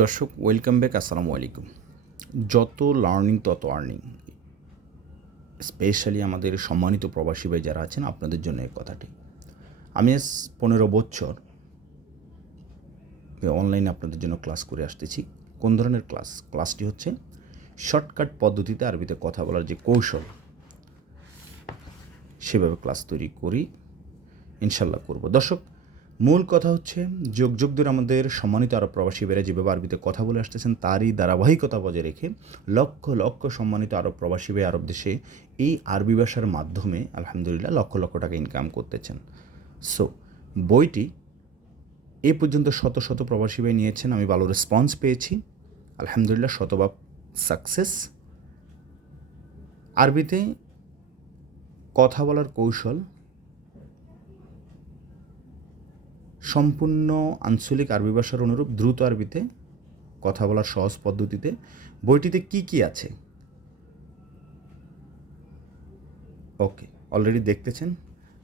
দর্শক welcome back. আসসালামু আলাইকুম। যত লার্নিং তত আর্নিং, স্পেশালি আমাদের সম্মানিত প্রবাসী ভাই যারা আছেন আপনাদের জন্য এই কথাটি। আমি 15 বছর অনলাইনে আপনাদের জন্য ক্লাস করে আসতেছি। কোন ধরনের ক্লাসটি হচ্ছে শর্টকাট পদ্ধতিতে আরবিতে কথা বলার যে কৌশল, সেভাবে ক্লাস তৈরি করি, ইনশাল্লাহ করব। দর্শক, মূল কথা হচ্ছে যোগ ধরে আমাদের সম্মানিত আরব প্রবাসী ভাইরা যেভাবে আরবিতে কথা বলে আসতেছেন তারই ধারাবাহিকতা বজায় রেখে লক্ষ লক্ষ সম্মানিত আরব প্রবাসী ভাই আরব দেশে এই আরবি ভাষার মাধ্যমে আলহামদুলিল্লাহ লক্ষ লক্ষ টাকা ইনকাম করতেছেন। সো বইটি এ পর্যন্ত শত শত প্রবাসী ভাই নিয়েছেন, আমি ভালো রেসপন্স পেয়েছি আলহামদুলিল্লাহ, শতভাগ সাকসেস। আরবিতে কথা বলার কৌশল সম্পূর্ণ আঞ্চলিক আরবি ভাষার অনুরূপ দ্রুত আরবিতে কথা বলার সহজ পদ্ধতিতে। বইটিতে কি কি আছে ওকে অলরেডি দেখতেছেন।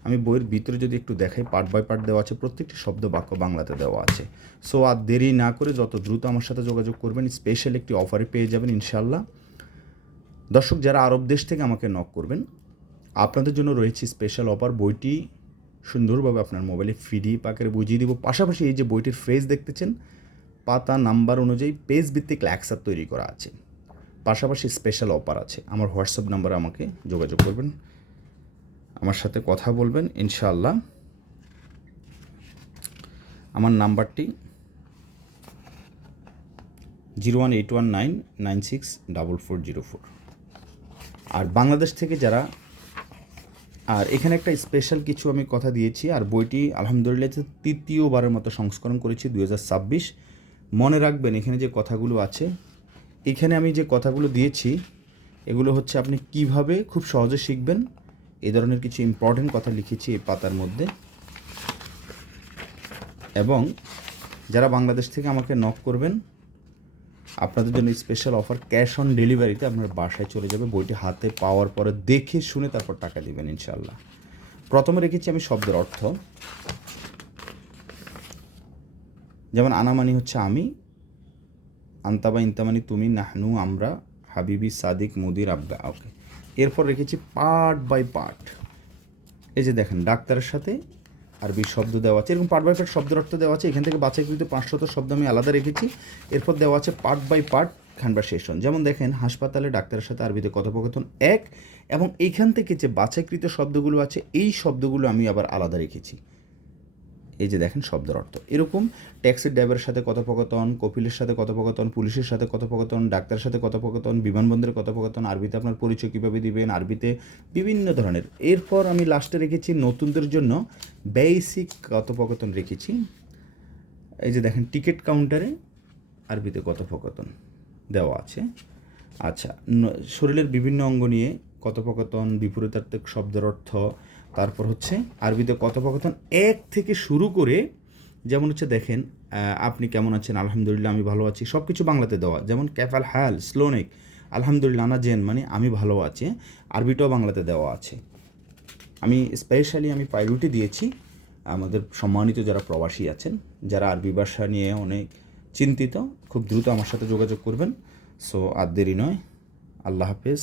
আমি বইয়ের ভিতরে যদি একটু দেখাই, পার্ট বাই পার্ট দেওয়া আছে, প্রত্যেকটি শব্দ বাক্য বাংলাতে দেওয়া আছে। সো আর দেরি না করে যত দ্রুত আমার সাথে যোগাযোগ করবেন, স্পেশাল একটি অফারে পেয়ে যাবেন ইনশাল্লাহ। দর্শক যারা আরব দেশ থেকে আমাকে নক করবেন, আপনাদের জন্য রয়েছে স্পেশাল অফার। বইটি সুন্দরভাবে আপনার মোবাইলে পিডিএফ আকারে বুঝিয়ে দিব। পাশাপাশি এই যে বইটির ফেজ দেখতেছেন, পাতা নাম্বার অনুযায়ী পেজ ভিত্তিক লেকচার তৈরি করা আছে। পাশাপাশি স্পেশাল অফার আছে। আমার হোয়াটসঅ্যাপ নাম্বারে আমাকে যোগাযোগ করবেন, আমার সাথে কথা বলবেন ইনশাআল্লাহ। আমার নাম্বারটি 01819964404। আর বাংলাদেশ থেকে যারা, আর এখানে একটা স্পেশাল কিছু আমি কথা দিয়েছি। আর বইটি আলহামদুলিল্লাহ তৃতীয়বারের মতো সংস্করণ করেছি 2026। মনে রাখবেন এখানে যে কথাগুলো আছে, এখানে আমি যে কথাগুলো দিয়েছি এগুলো হচ্ছে আপনি কিভাবে খুব সহজে শিখবেন, এই ধরনের কিছু ইম্পর্টেন্ট কথা লিখেছি এই পাতার মধ্যে। এবং যারা বাংলাদেশ থেকে আমাকে নক করবেন, আপনাদের জন্য স্পেশাল অফার, ক্যাশ অন ডেলিভারিতে আপনার বাসায় চলে যাবে। বইটি হাতে পাওয়ার পরে দেখে শুনে তারপর টাকা দিবেন ইনশাআল্লাহ। প্রথমে রেখেছি আমি শব্দের অর্থ, যেমন আনা মানি হচ্ছে আমি, আন্তা বা ইন্তা মানি তুমি, নাহনু আমরা, হাবিবি সাদিক মুদির আব্বা। ওকে, এরপর রেখেছি পার্ট বাই পার্ট। এই যে দেখেন ডাক্তারের সাথে আরবি শব্দ দেওয়া আছে, এরকম পার্ট বাই পার্ট শব্দের অর্থ দেওয়া আছে। এখান থেকে বাছাইকৃত 500 শব্দ আমি আলাদা রেখেছি। এরপর দেওয়া আছে পার্ট বাই পার্ট কনভারসেশন। যেমন দেখেন হাসপাতালে ডাক্তারের সাথে আরবিতে কথোপকথন এক, এবং এইখান থেকে যে বাছাইকৃত শব্দগুলো আছে এই শব্দগুলো আমি আবার আলাদা রেখেছি। এই যে দেখেন শব্দের অর্থ এরকম, ট্যাক্সির ড্রাইভারের সাথে কথোপকথন, কপিলের সাথে কথোপকথন, পুলিশের সাথে কথোপকথন, ডাক্তারের সাথে কথোপকথন, বিমানবন্দরের কথোপকথন, আরবিতে আপনার পরিচয় কীভাবে দিবেন, আরবিতে বিভিন্ন ধরনের। এরপর আমি লাস্টে রেখেছি নতুনদের জন্য বেসিক কথোপকথন রেখেছি। এই যে দেখেন টিকিট কাউন্টারে আরবিতে কথোপকথন দেওয়া আছে। আচ্ছা, শরীরের বিভিন্ন অঙ্গ নিয়ে কথোপকথন, বিপরীতার্থক শব্দের অর্থ, তারপর হচ্ছে আরবিতে কথোপকথন এক থেকে শুরু করে, যেমন হচ্ছে দেখেন আপনি কেমন আছেন, আলহামদুলিল্লাহ আমি ভালো আছি, সব কিছু বাংলাতে দেওয়া। যেমন ক্যাফাল হাল স্লোনেক, আলহামদুলিল্লাহ আনা জেন মানে আমি ভালো আছি, আরবিটাও বাংলাতে দেওয়া আছে। আমি স্পেশালি প্রায়োরিটি দিয়েছি আমাদের সম্মানিত যারা প্রবাসী আছেন, যারা আরবি ভাষা নিয়ে অনেক চিন্তিত, খুব দ্রুত আমার সাথে যোগাযোগ করবেন। সো আর দেরি নয়, আল্লাহ হাফেজ,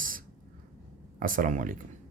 আসসালামু আলাইকুম।